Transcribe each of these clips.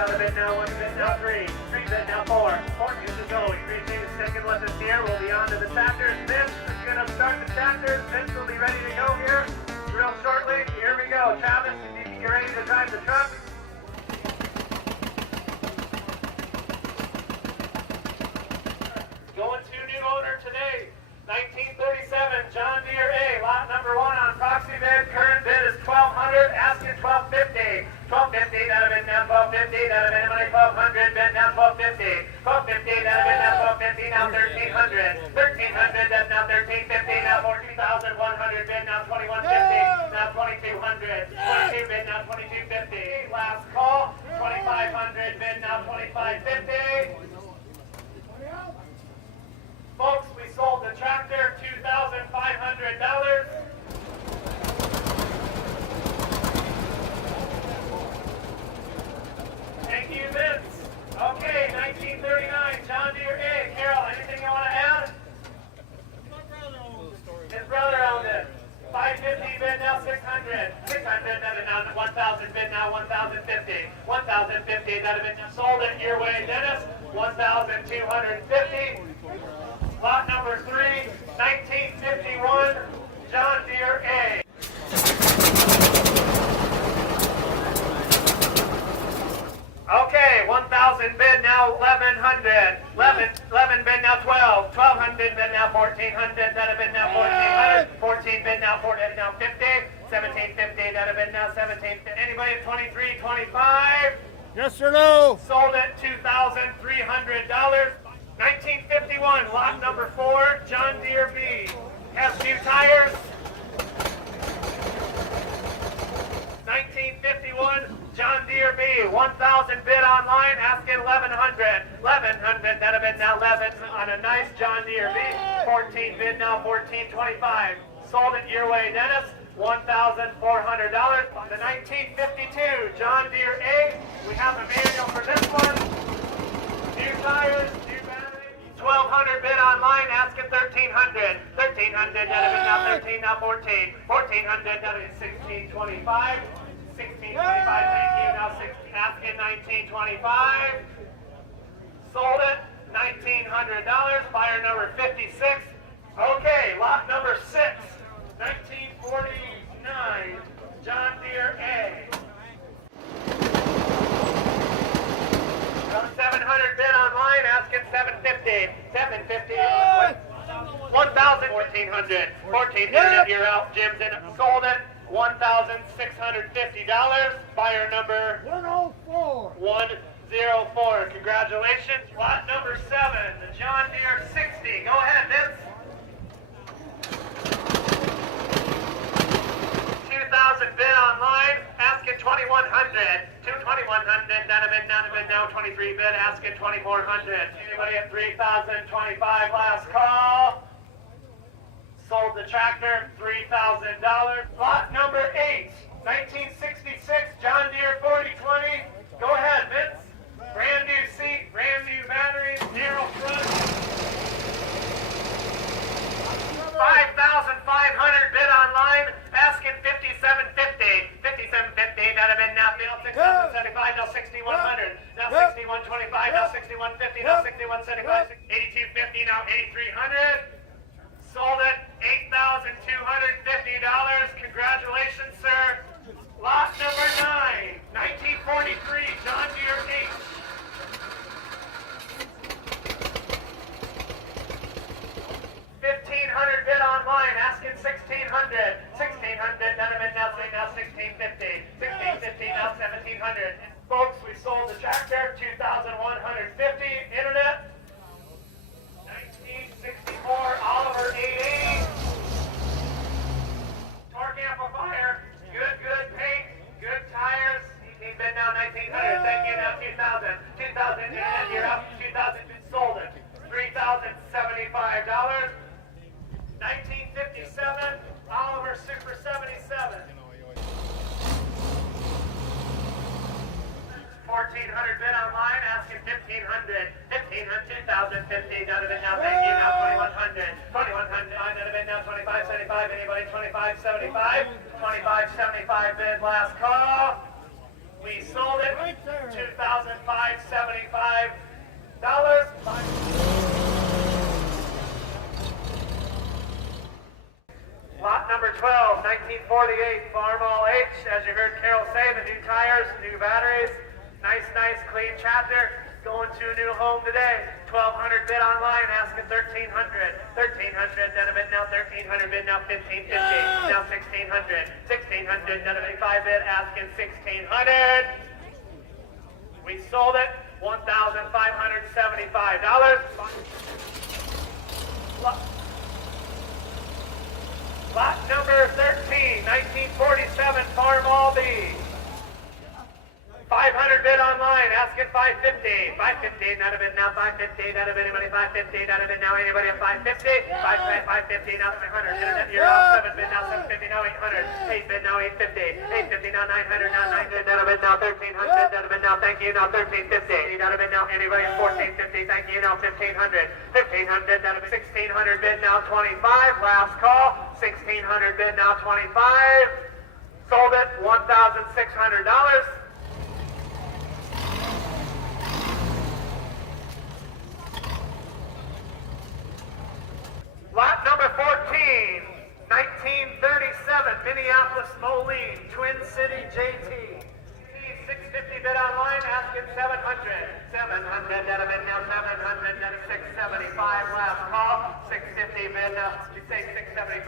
out of bid now 1, bid now 3, 3 bid now 4, 4 is the go. Green team is second with us here. We'll be on to the tractors. Vince is going to start the tractors. Vince will be ready to go here real shortly. Here we go. Travis, if you can get ready to drive the truck. Going to new owner today. 1937 John Deere A, lot number 1 on proxy bid. Current bid is $1,200, asking $1,250. $1,250, that'll bid now $1,250, that'll bid money $1,200, bid now $1,250. $1,250, that'll bid now $1,250, now $1,300. $1,300, that's now $1,350, now $14,100, bid now $2,150, now $2,200. $22 bid now $2,250. Last call, $2,500, bid now $2,550. Folks, we sold the tractor, $2,500. Thank you, Vince. Okay, 1939, John Deere A. Carrol, anything you want to add? His brother owned it. $550, bid now $600. $600, that is now $1,000, bid now $1,050. $1,050, that has been sold it your way, Dennis. $1,250. Lot number 3, 1951, John Deere A. Okay, 1,000 bid now 1,100. 11 bid now 12. 1,200 bid now 1,400. That have been now 1,400. 14 bid now 14 now 50. 1,750. That have been now 17. Anybody at 23, 25? Yes or no? Sold at $2,300. 1951, lot number 4, John Deere B. Has new tires. 1951, John Deere B. 1,000 bid online, asking 1,100. 1,100, that'll bid now 11 on a nice John Deere B. 14 bid now 14.25. Sold it your way, Dennis. $1,400. The 1952, John Deere A. We have a manual for this one. New tires, new battery. 1,200 bid online, asking 1,300. 1,300, that'll be now 13, now 14. 1,400, that'll be 16.25. 16.25, thank you. Now 16, asking 19.25. Sold it, $1,900. Buyer number 56. Okay, lot number 6, 1949, John Deere A. 700 bid online, asking 750. 750. 1,000. 1,400. 1,400. You're out. Jim's in it. Sold it. $1,650. Buyer number 104. 104. Congratulations. Lot number 7, the John Deere 60. Go ahead, Vince. 2,000 bid online, asking 2,100. 2,100, now 23 bid, asking 2,400. Anybody at 3,025, last call. Sold the tractor, $3,000. Lot number 8, 1966, John Deere 4020. Go ahead, Vince. Brand new seat, brand new batteries, zero front. 5,500 bid online, asking 5,750. 5,750, that'd have been now 6,075, now 6,100, now 6,125, now 6,150, now 6,175, 8,250, now 8,300. Sold it, $8,250. Congratulations, sir. Lot number 9, 1943, John Deere 8. 1,500 bid online, asking 1,600. 1,600, none of it now 1,650. 1,650, now 1,700. Folks, we sold the tractor, 2,150. Internet, 1964 Oliver 880. Torque amplifier, good paint, good tires. 18 bid now 1,900. Thank you, now 2,000. 2,000, internet, you're up. 2,000 bid, sold it. $3,075. 1957 Oliver Super 77. 1,400 bid online, asking 1,500. 1,500, 2,050. None of it now. Thank you. Now 2,100. 2,100. None of it now. 2,575. Anybody? 2,575. 2,575 bid. Last call. We sold it. $2,500. 1948 Farmall H. As you heard Carrol say, the new tires, new batteries. Nice, clean chapter. Going to a new home today. 1,200 bid online, asking 1,300. 1,300, then a bid now 1,300 bid now 1,550. Now 1,600. 1,600, then a bid 5 bid, asking 1,600. We sold it $1,575. Lot number 13, 1947 Farmall B. 500 bid online, asking 550. 550, not a bid now 550, not a bid anybody 550, not a bid now anybody at 550. 550, now 600. Internet, you're off 7 bid now 750, now 800. 8 bid now 850. 850, now 900, now 900, not a bid now 1300, not a bid now thank you, now 1350. Not a bid now anybody at 1450, thank you, now 1500. 1500, not a bid 1600 bid now 25. Last call, 1600 bid now 25. Sold it $1,600. Lot number 14, 1937, Minneapolis Moline, Twin City JT. 650 bid online, asking 700. 700, net a bid now 700, net 675, last call. 650 bid now, you say 675,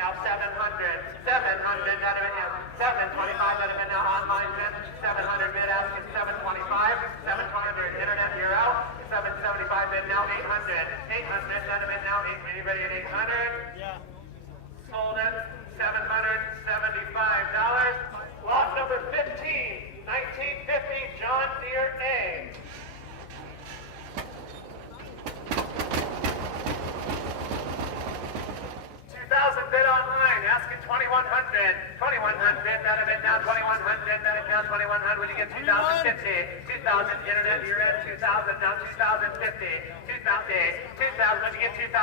now 700. 700, net a bid now 725, net a bid now online bid. 700 bid, asking 725. 700, internet, you're out. 775 bid now 800. 800, net a bid now 8. Anybody at 800? Yeah. Sold it $775. Lot number 15, 1950 John Deere A. 2,000 bid online, asking 2,100. 2,100, not a bid now 2,100, not a bid now 2,100. When you get 2,050, 2,000 internet, you're at 2,000, now 2,050. 2,000, when you get 2,025.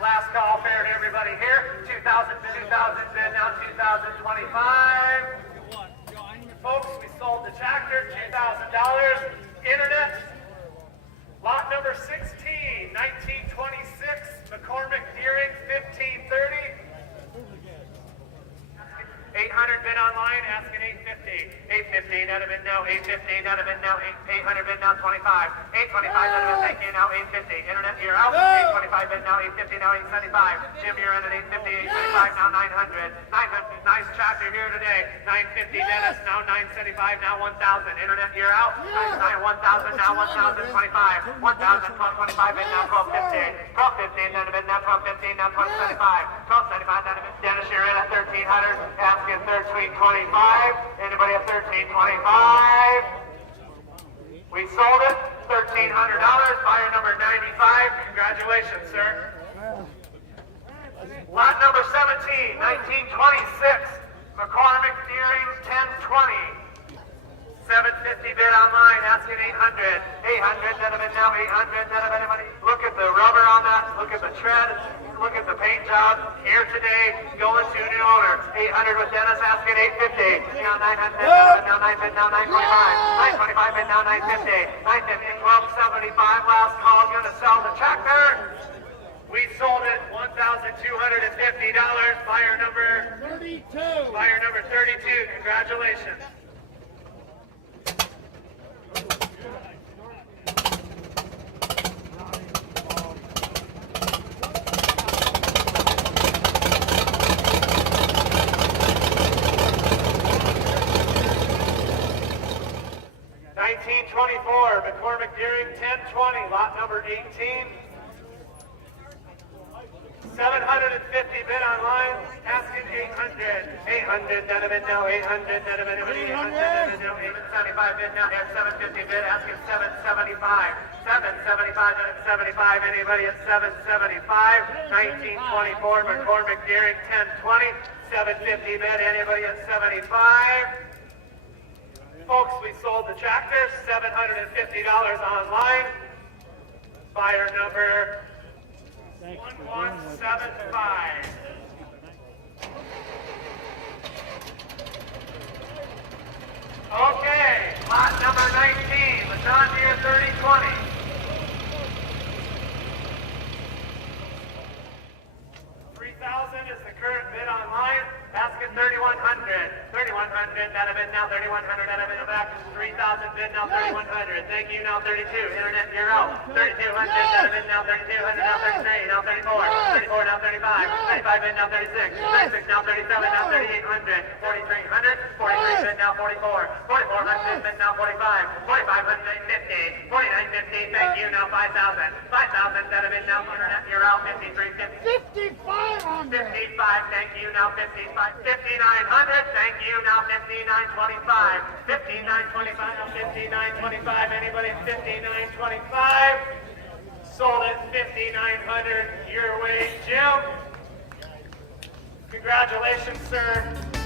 Last call, fair to everybody here. 2,000 bid now 2,025. Folks, we sold the tractor, $2,000. Internet, lot number 16, 1926, McCormick Deering, 1530. 800 bid online, asking 850. 850, not a bid now, 850, not a bid now, 800 bid now, 25. 825, not a bid, thank you, now 850. Internet, you're out. 825 bid now, 850, now 875. Jim, you're in at 850, 875, now 900. 900, nice tractor here today. 950, Dennis, now 975, now 1,000. Internet, you're out. 1,000, now 1,025. 1,000, 1225 bid now, 1250. 1250, not a bid now, 1250, now 1275. 1275, not a bid, Dennis, you're in at 1,300. Asking 1325. Anybody at 1325? We sold it $1,300. Buyer number 95. Congratulations, sir. Lot number 17, 1926. McCormick Deering 1020. 750 bid online, asking 800. 800, net of it now, 800, net of anybody. Look at the rubber on that. Look at the tread. Look at the paint job. Here today, going to new owner. 800 with Dennis, asking 850. Now 900, now 950, now 925. 925 bid now 950. 950, 1275. Last call, going to sell the tractor. We sold it $1,250. Buyer number 32. Buyer number 32. Congratulations. McCormick Deering 1020, lot number 18. 750 bid online, asking 800. 800, net of it now, 800, net of it, 800, now 875 bid now, 750 bid, asking 775. 775, net of 75, anybody at 775. 1924, McCormick Deering 1020. 750 bid, anybody at 75. Folks, we sold the tractor, $750 online. Buyer number 1175. Okay, lot number 19, the John Deere 3020. 3,000 is the current bid online. that have been now 3,100 that have been back. 3,000 bid now 3,100. Thank you now 32. Internet 0. 3,200 that have been now 3,200 now 33 now 34. 34 now 35. 35 bid now 36. 36 now 37 now 3,800. 4,300. 43 bid now 44. 4,400 bid now 45. 4,550. 4,950. Thank you now 5,000. 5,000 that have been now internet 0. 53. 55 on 55, thank you, now 55, 5,900, thank you, now 5,925, 5,925, now 5,925, anybody 5,925, sold at 5,900, your way, Jim. Congratulations, sir.